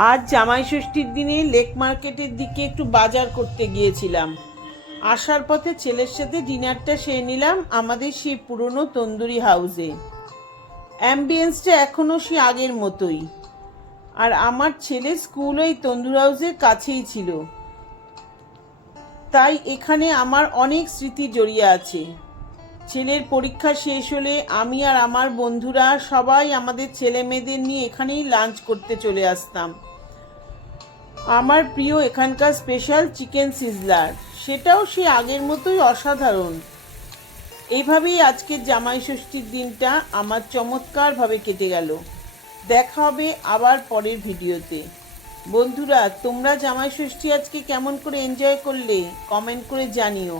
আজ জামাই ষষ্ঠীর দিনে লেক মার্কেটের দিকে একটু বাজার করতে গিয়েছিলাম। আসার পথে ছেলের সাথে ডিনারটা সেরে নিলাম আমাদের সেই পুরনো তন্দুরি হাউসে। অ্যাম্বিয়েন্সটা এখনও সেই আগের মতোই। আর আমার ছেলের স্কুল ওই তন্দুর হাউসের কাছেই ছিল, তাই এখানে আমার অনেক স্মৃতি জড়িয়ে আছে। ছেলের পরীক্ষা শেষ হলে আমি আর আমার বন্ধুরা সবাই আমাদের ছেলে মেয়েদের নিয়ে এখানেই লাঞ্চ করতে চলে আসতাম। আমার প্রিয় এখানকার স্পেশাল চিকেন সিজলার, সেটাও সে আগের মতোই অসাধারণ। এইভাবেই আজকের জামাই ষষ্ঠীর দিনটা আমার চমৎকারভাবে কেটে গেল। দেখা হবে আবার পরের ভিডিওতে। বন্ধুরা, তোমরা জামাই ষষ্ঠী আজকে কেমন করে এনজয় করলে কমেন্ট করে জানিও।